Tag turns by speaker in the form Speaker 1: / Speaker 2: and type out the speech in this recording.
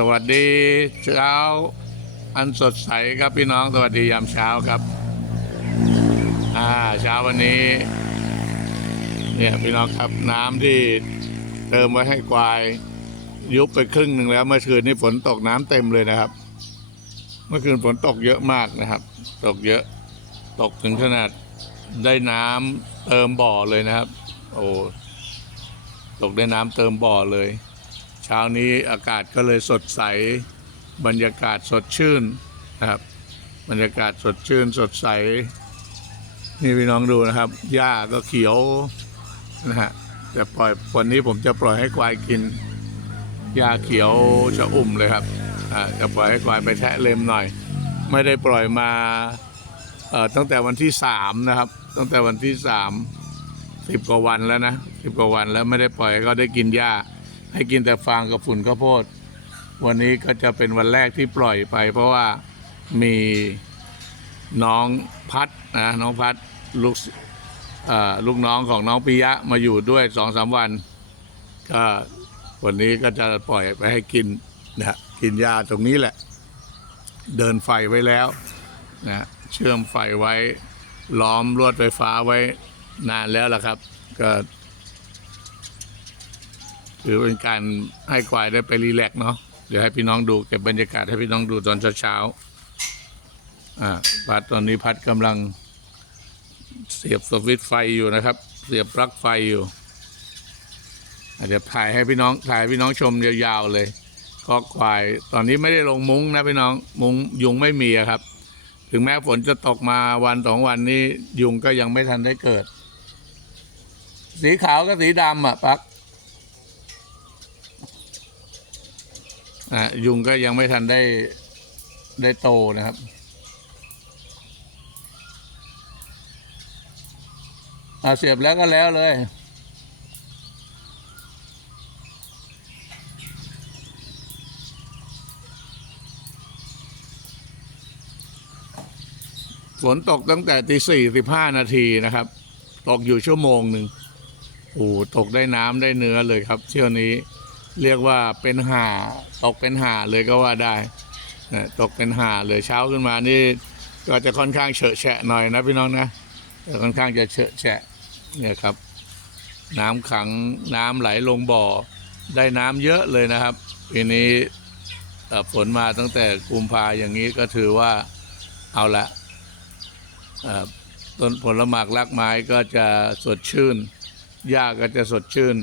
Speaker 1: สวัสดีเช้าอันสดใสครับพี่น้องสวัสดียามเช้าครับ อ่าเช้าวันนี้ เนี่ยพี่น้องครับน้ำที่เติมไว้ให้ควาย ยุบไปครึ่งหนึ่งแล้ว เมื่อคืนนี้ฝนตกน้ำเต็มเลยนะครับ เมื่อคืนฝนตกเยอะมากนะครับ ตกเยอะ ตกถึงขนาดได้น้ำเติมบ่อเลยนะครับ โอ้ตกได้น้ำเติมบ่อเลย เช้านี้อากาศก็เลยสดใส บรรยากาศสดชื่นนะครับ บรรยากาศสดชื่นสดใส นี่พี่น้องดูนะครับ หญ้าก็เขียวนะฮะจะปล่อยวันนี้ผมจะปล่อยให้ควายกินหญ้าเขียวจะอุ่มเลยครับจะปล่อยให้ควายไปแทะเล็มหน่อย ไม่ได้ปล่อยมาตั้งแต่วันที่สามนะครับ ตั้งแต่วันที่สามสิบกว่าวันแล้วนะสิบกว่าวันแล้วไม่ได้ปล่อยให้เขาได้กินหญ้า ให้กินแต่ฟางกับฝุ่นข้าวโพด วันนี้ก็จะเป็นวันแรกที่ปล่อยไป เพราะว่ามีน้องพัดนะน้องพัดลูกอ่อลูกน้องของน้องปิยะมาอยู่ด้วยสองสามวันก็วันนี้ก็จะปล่อยไปให้กินนะกินหญ้าตรงนี้แหละ เดินไฟไว้แล้วนะเชื่อมไฟไว้ล้อมลวดไฟฟ้าไว้นานแล้วล่ะครับ ก็ ถือเป็นการให้ควายได้ไปรีแลกซ์เนาะเดี๋ยวให้พี่น้องดูเก็บบรรยากาศให้พี่น้องดูตอนเช้าๆอ่าพัดตอนนี้พัดกำลังเสียบสวิตไฟอยู่นะครับ เสียบปลั๊กไฟอยู่อาจจะถ่ายให้พี่น้องถ่ายพี่น้องชมยาวๆเลยคอกควาย ตอนนี้ไม่ได้ลงมุ้งนะพี่น้องมุ้งยุงไม่มีครับ ถึงแม้ฝนจะตกมาวันสองวันนี้ยุงก็ยังไม่ทันได้เกิด สีขาวกับสีดำอะปัก อะยุงก็ยังไม่ทันได้ได้โตนะครับ อะเสียบแล้วก็แล้วเลยฝนตกตั้งแต่ตีสี่สิบห้านาทีนะครับ ตกอยู่ชั่วโมงหนึ่งโอ้ตกได้น้ำได้เนื้อเลยครับ เที่ยวนี้ เรียกว่าเป็นห่าตกเป็นห่าเลยก็ว่าได้นะตกเป็นห่าเลยเช้าขึ้นมานี่ก็จะค่อนข้างเฉอะแฉะหน่อยนะพี่น้องนะค่อนข้างจะเฉอะแฉะเนี่ยครับ น้ำขังน้ำไหลลงบ่อ ได้น้ำเยอะเลยนะครับปีนี้ฝนมาตั้งแต่กุมภาอย่างนี้ก็ถือว่าเอาละต้นผลหมากรากไม้ก็จะสดชื่นหญ้าก็จะสดชื่น